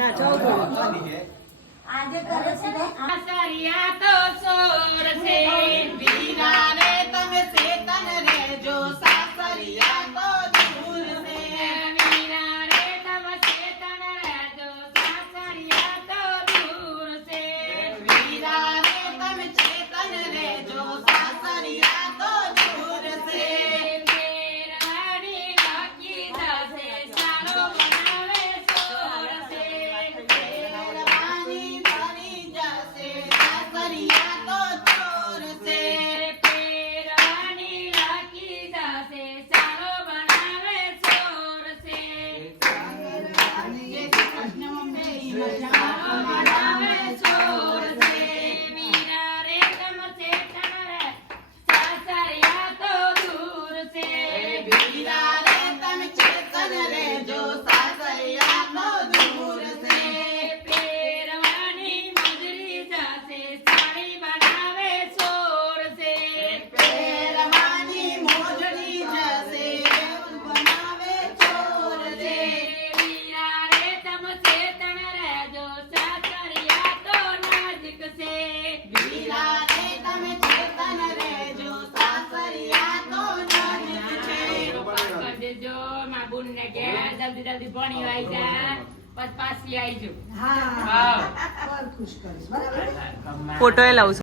ના જાવ આજે કરે છે ને સાસરિયા તો સોર છે વીરા રે તમે ચેતન રહેજો સાસરિયા તો દૂર છે વીરા રે તમે ચેતન રહેજો સાસરિયા તો દૂર છે વીરા રે તમે ચેતન રહેજો સાસરિયા તો દૂર છે પેરવાડી બાકી થશે સારો બનાવે સોર છે પેરવાની ભરી જશે સાસરિયા તો ચોર છે પેરવાની રાખી જશે સારો બનાવે ચોર છે કૃષ્ણ મમ્મી સારો બનાવે ચોર છે વીરા રે તમ ચેતન રે સાસરિયા તો દૂર છે વીરા રે તમે ચેતન રહેજો સાસરિયા તો દૂર છે પેરવાની મજરી જશે સાડી બનાવે ચોર છે પેરવાની મોજડી જશે બનાવે ચોર છે વીરા રે તમ ચેતન રહેજો સાસરિયા તો નજીક છે વીરા રે તમે ચેતન રહેજો સાસરિયા તો નજીક છે કરજો માં બુન ને ઘેર જલ્દી જલ્દી ભણી આવી જા પછી પાછી આવી જો હા હા ખુશ કરીશ બરાબર ફોટો એ લાવું છું.